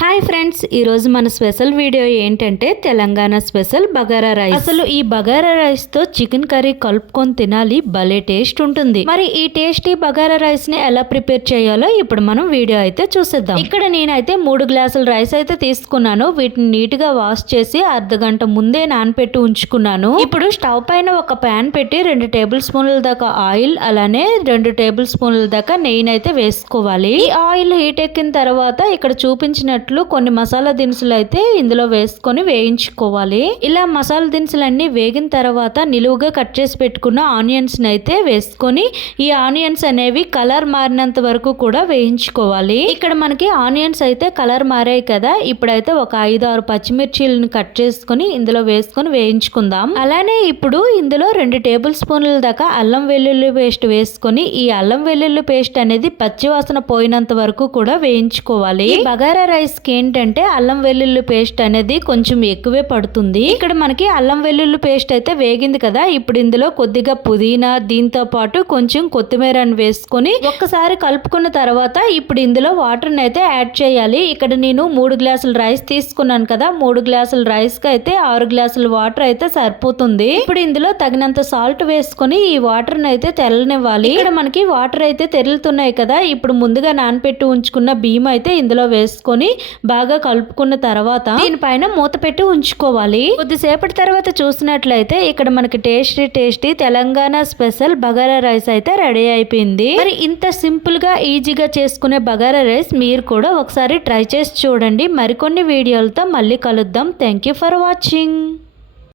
Hi friends ఈరోజు మన special video ఏంటంటే తెలంగాణ స్పెషల్ బగారా రైస్. అసలు ఈ బగారా రైస్తో చికెన్ కర్రీ కలుపుకొని తినాలి భలే టేస్ట్ ఉంటుంది. మరి ఈ టేస్టీ బగారా రైస్ని ఎలా ప్రిపేర్ చేయాలో ఇప్పుడు మనం వీడియో అయితే చూసేద్దాం. ఇక్కడ నేనైతే మూడు గ్లాసుల రైస్ అయితే తీసుకున్నాను. వీటిని నీట్గా వాష్ చేసి అర్ధ గంట ముందే నానపెట్టి ఉంచుకున్నాను. ఇప్పుడు స్టవ్ పైన ఒక ప్యాన్ పెట్టి రెండు టేబుల్ స్పూన్ల దాకా ఆయిల్ అలానే రెండు టేబుల్ స్పూన్ల దాకా నెయ్యినైతే వేసుకోవాలి. ఈ ఆయిల్ హీట్ ఎక్కిన తర్వాత ఇక్కడ చూపించినట్టు చూపించినట్లు కొన్ని మసాలా దినుసులు అయితే ఇందులో వేసుకొని వేయించుకోవాలి. ఇలా మసాలా దినుసులన్నీ వేగిన తర్వాత నిలువుగా కట్ చేసి పెట్టుకున్న ఆనియన్స్ అయితే వేసుకొని ఈ ఆనియన్స్ అనేవి కలర్ మారినంత వరకు కూడా వేయించుకోవాలి. ఇక్కడ మనకి ఆనియన్స్ అయితే కలర్ మారాయి కదా. ఇప్పుడైతే ఒక ఐదు ఆరు పచ్చిమిర్చీలను కట్ చేసుకొని ఇందులో వేసుకొని వేయించుకుందాం. అలానే ఇప్పుడు ఇందులో రెండు టేబుల్ స్పూన్ల దాకా అల్లం వెల్లుల్లి పేస్ట్ వేసుకొని ఈ అల్లం వెల్లుల్లి పేస్ట్ అనేది పచ్చివాసన పోయినంత వరకు కూడా వేయించుకోవాలి. బగారా రైస్ కి ఏంటంటే అల్లం వెల్లుల్లి పేస్ట్ అనేది కొంచెం ఎక్కువే పడుతుంది. ఇక్కడ మనకి అల్లం వెల్లుల్లి పేస్ట్ అయితే వేగింది కదా ఇప్పుడు ఇందులో కొద్దిగా పుదీనా దీంతో పాటు కొంచెం కొత్తిమీర వేసుకొని ఒక్కసారి కలుపుకున్న తర్వాత ఇప్పుడు ఇందులో వాటర్ అయితే యాడ్ చేయాలి. ఇక్కడ నేను మూడు గ్లాసుల రైస్ తీసుకున్నాను కదా మూడు గ్లాసుల రైస్కి అయితే ఆరు గ్లాసుల వాటర్ అయితే సరిపోతుంది. ఇప్పుడు ఇందులో తగినంత సాల్ట్ వేసుకొని ఈ వాటర్ అయితే తెల్లనివ్వాలి. ఇక్కడ మనకి వాటర్ అయితే తెరులుతున్నాయి కదా ఇప్పుడు ముందుగా నానపెట్టి ఉంచుకున్న బియ్యం అయితే ఇందులో వేసుకొని బాగా కలుపుకున్న తర్వాత దీనిపైన మూత పెట్టి ఉంచుకోవాలి. కొద్దిసేపటి తర్వాత చూసినట్లయితే ఇక్కడ మనకి tasty tasty Telangana special bagara rice అయితే రెడీ అయిపోయింది. మరి ఇంత సింపుల్గా ఈజీగా చేసుకునే బగారా రైస్ మీరు కూడా ఒకసారి ట్రై చేసి చూడండి. మరికొన్ని వీడియోలతో మళ్ళీ కలుద్దాం. Thank you for watching